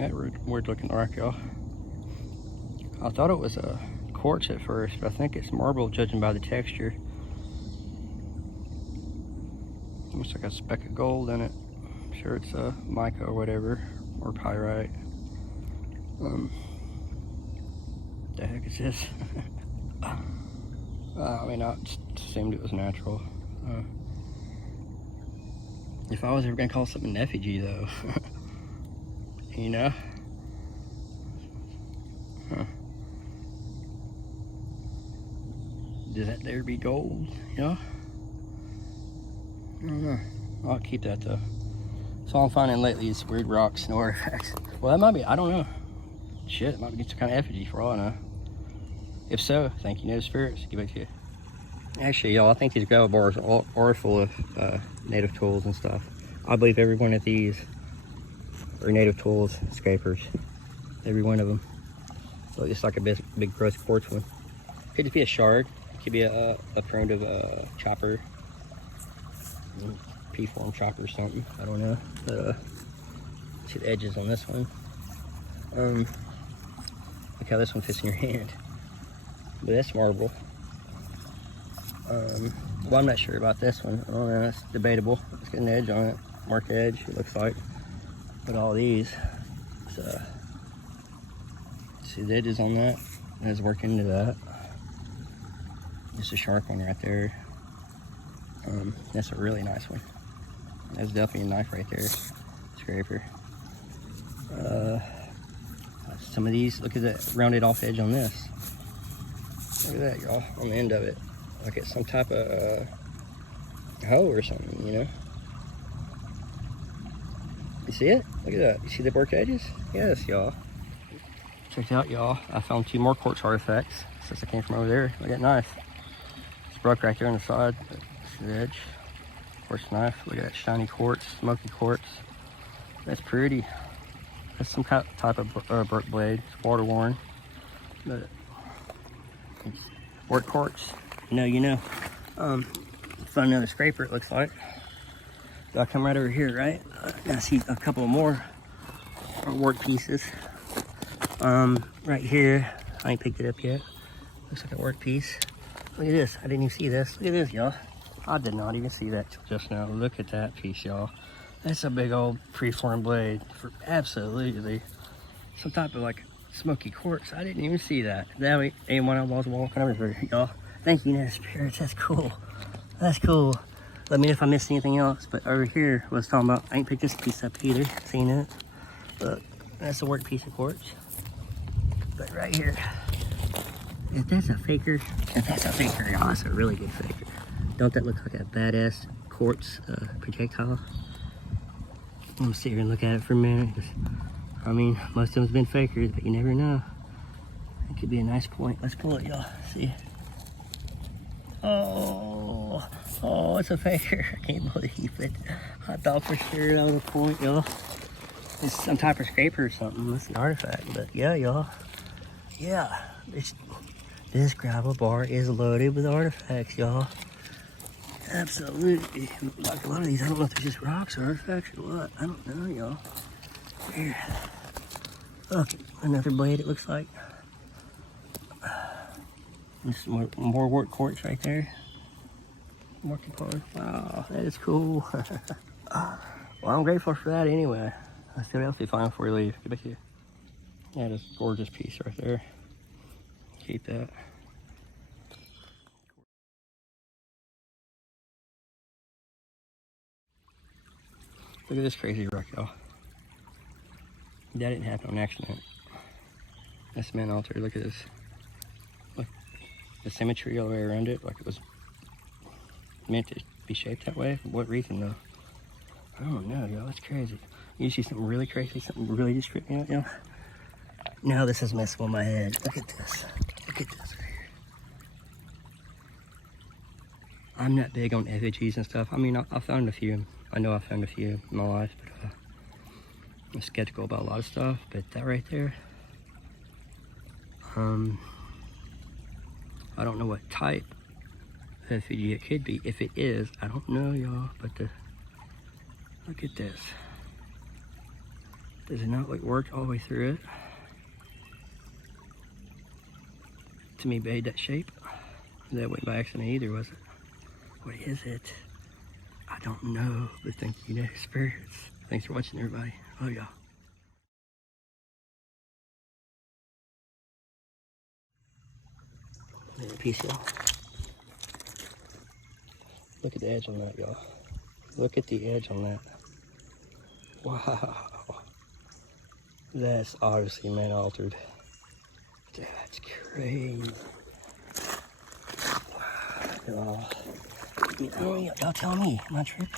That weird looking rock, y'all. I thought it was a quartz at first, but I think it's marble judging by the texture. Looks like a speck of gold in it. I'm sure it's a mica or whatever, or pyrite. The heck is this? I mean, I just assumed it was natural. If I was ever gonna call something an effigy, though, you know? Huh. Does that there be gold? Yeah? I don't know. I'll keep that though. So all I'm finding lately is weird rocks and artifacts. Well, that might be, I don't know. Shit, it might be some kind of effigy for all I know. If so, thank you, Native Spirits. Give back to you. Actually, y'all, I think these gravel bars are full of native tools and stuff. I believe every one of these are native tools, scrapers. Every one of them. So it's like a big gross quartz one. Could just be a shard. Could be a primitive chopper. P-form chopper or something. I don't know. But see the edges on this one. Look how this one fits in your hand. But that's marble. Well, I'm not sure about this one. I don't know. It's debatable. It's got an edge on it. Marked edge, it looks like. But all these. So, see the edges on that? Let's work into that. Just a sharp one right there. That's a really nice one. That's definitely a knife right there. Scraper. Some of these, look at that rounded off edge on this. Look at that, y'all, on the end of it. Like it's some type of hoe or something, you know? You see it? Look at that. You see the worked edges? Yes, y'all. Check it out, y'all. I found 2 more quartz artifacts since I came from over there. Look at that knife. It's broke right there on the side. See the edge? Quartz knife. Look at that shiny quartz, smoky quartz. That's pretty. That's some type of broke blade. It's water worn. But it's work quartz. You know. Found another scraper, it looks like. So I come right over here, right? I see a couple more work pieces. Right here. I ain't picked it up yet. Looks like a work piece. Look at this. I didn't even see this. Look at this, y'all. I did not even see that just now. Look at that piece, y'all. That's a big old preformed blade for absolutely some type of like smoky quartz. I didn't even see that. That ain't one I was walking over here, y'all. Thank you, Native Spirits. That's cool. That's cool. Let me know if I missed anything else. But over here, I was talking about, I ain't picked this piece up either. Seen it? Look, that's a work piece of quartz. But right here, if that's a faker, y'all, that's a really good faker. Don't that look like a badass quartz projectile? I'm gonna sit here and look at it for a minute. I mean, most of them's been fakers, but you never know. It could be a nice point. Let's pull it, y'all. See? Oh, it's a faker. I can't believe it. I thought for sure that was a point, y'all. It's some type of scraper or something. It's an artifact, but yeah, y'all. Yeah, this gravel bar is loaded with artifacts, y'all. Absolutely. Like a lot of these, I don't know if they're just rocks or artifacts or what. I don't know, y'all. Here. Look, another blade, it looks like. There's more work quartz right there. Working part. Wow, that is cool. Well, I'm grateful for that anyway. Let's see what else we find before we leave. Get back here. Yeah, this gorgeous piece right there. Keep that. Look at this crazy rock, y'all. That didn't happen on accident. That's man altar. Look at this. Look, the symmetry all the way around it, like it was meant to be shaped that way. For what reason, though? I don't know, y'all. That's crazy. You see something really crazy, something really just tripped me out, y'all. Now this is messing with my head. Look at this. Look at this right here. I'm not big on effigies and stuff. I mean, I found a few. I know I found a few in my life, but I'm skeptical about a lot of stuff. But that right there, I don't know what type of effigy it could be. If it is, I don't know, y'all. But look at this. Does it not look worked all the way through it? To me, made that shape. That went by accident either, was it? What is it? I don't know, but thank you, Native Spirits. Thanks for watching, everybody. Love y'all. Peace, y'all. Look at the edge on that, y'all. Look at the edge on that. Wow. That's obviously man altered. That's crazy. Wow. Y'all tell me, am I tripping?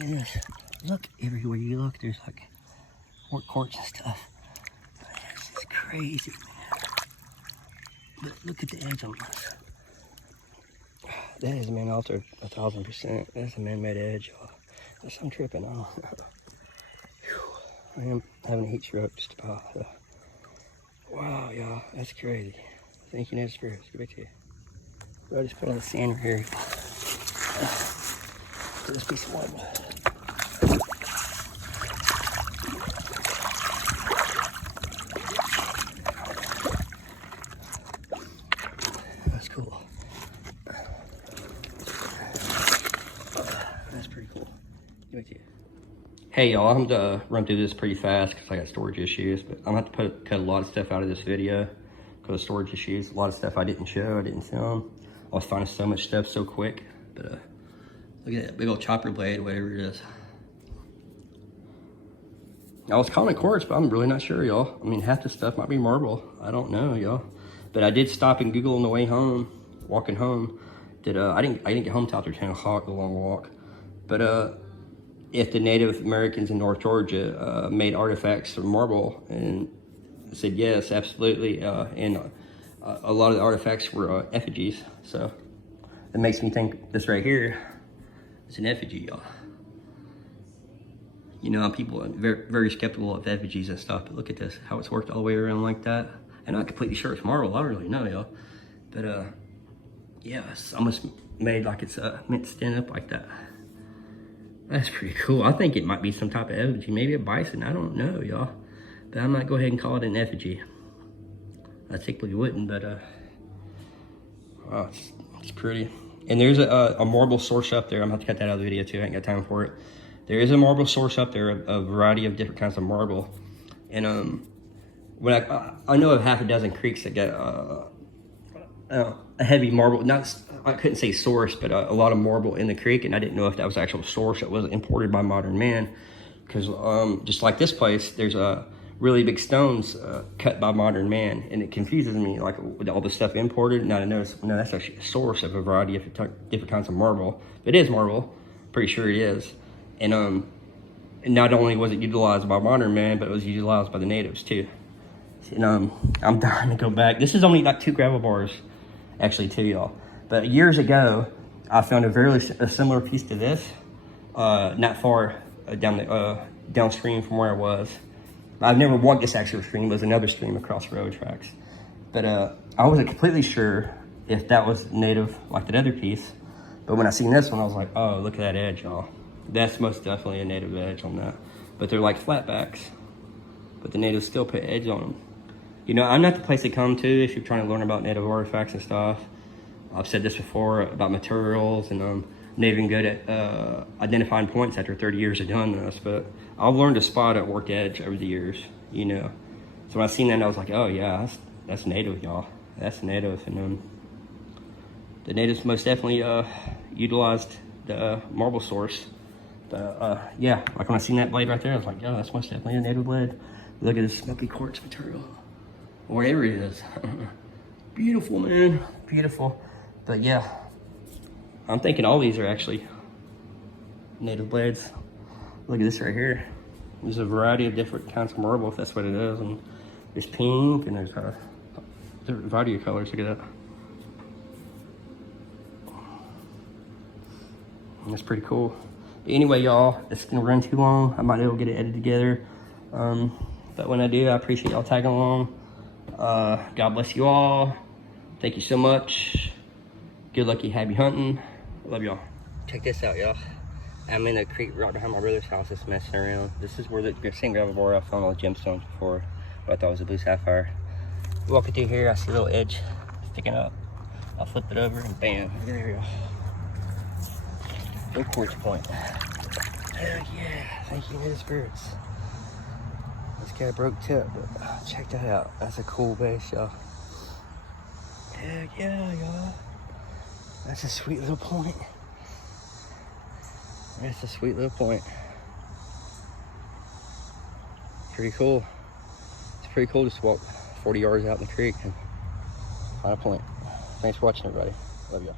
Look at this. Look everywhere you look, there's like work quartz and stuff. This is crazy, man. But look at the edge on this. That is man altered 1000%. That's a man-made edge, y'all. That's I'm tripping on. I am having a heat stroke just about. Wow, y'all, that's crazy. Thank you, Native Spirits. Get back to you. So I just put on the sand right here. This piece of wood. That's cool. That's pretty cool. Get back to you. Hey y'all, I'm gonna run through this pretty fast because I got storage issues, but I'm gonna have to cut a lot of stuff out of this video because of storage issues. A lot of stuff I didn't show, I didn't film. I was finding so much stuff so quick, but look at that big old chopper blade, whatever it is. I was calling it quartz, but I'm really not sure, y'all. I mean, half the stuff might be marble. I don't know, y'all. But I did stop and Google on the way home, walking home. I didn't get home till after 10 o'clock, the long walk. But if the Native Americans in North Georgia made artifacts from marble, and I said yes, absolutely. And a lot of the artifacts were effigies. So it makes me think this right here is an effigy, y'all. You know, people are very, very skeptical of effigies and stuff, but look at this, how it's worked all the way around like that. And I'm not completely sure it's marble, I don't really know, y'all. But yeah, it's almost made like it's meant to stand up like that. That's pretty cool. I think it might be some type of effigy, maybe a bison, I don't know, y'all. But I might go ahead and call it an effigy. I typically wouldn't, but wow, it's pretty. And there's a marble source up there. I'm gonna have to cut that out of the video too, I ain't got time for it. There is a marble source up there, a variety of different kinds of marble. And when I know of half a dozen creeks that get a heavy marble, I couldn't say source, but a lot of marble in the creek, and I didn't know if that was actual source that wasn't imported by modern man. Because just like this place, there's really big stones cut by modern man, and it confuses me, like with all the stuff imported. Now I notice, no, that's actually a source of a variety of different kinds of marble. It is marble, pretty sure it is. And not only was it utilized by modern man, but it was utilized by the natives too. And I'm dying to go back. This is only like 2 gravel bars, actually, too, y'all. But years ago, I found a similar piece to this, not far downstream from where I was. I've never walked this actual stream. It was another stream across railroad tracks. But I wasn't completely sure if that was native like that other piece. But when I seen this one, I was like, oh, look at that edge, y'all. That's most definitely a native edge on that. But they're like flatbacks. But the natives still put edge on them. You know, I'm not the place to come to if you're trying to learn about native artifacts and stuff. I've said this before about materials, and I'm not even good at identifying points after 30 years of doing this, but I've learned to spot at work edge over the years, you know. So when I seen that, I was like, oh yeah, that's native, y'all. That's native. And the natives most definitely utilized the marble source. But yeah, like when I seen that blade right there, I was like, yeah, that's most definitely a native blade. Look at this smoky quartz material. Whatever it is. Beautiful, man. Beautiful. But yeah, I'm thinking all these are actually native blades. Look at this right here. There's a variety of different kinds of marble, if that's what it is. And there's pink, and there's a variety of colors. Look at that. And that's pretty cool. But anyway, y'all, it's gonna run too long. I might be able to get it edited together. But when I do, I appreciate y'all tagging along. God bless you all. Thank you so much. Good lucky, happy hunting. Love y'all. Check this out, y'all. I'm in a creek right behind my brother's house just messing around. This is where the same gravel bar I found on the gemstones before, but I thought it was a blue sapphire. Walking through here, I see a little edge sticking up. I'll flip it over and bam, there we go. No quartz point. Heck yeah, thank you, Native Spirits. This guy broke tip, but check that out. That's a cool base, y'all. Heck yeah, y'all. That's a sweet little point. That's a sweet little point. Pretty cool. It's pretty cool just to walk 40 yards out in the creek and find a point. Thanks for watching, everybody. Love y'all.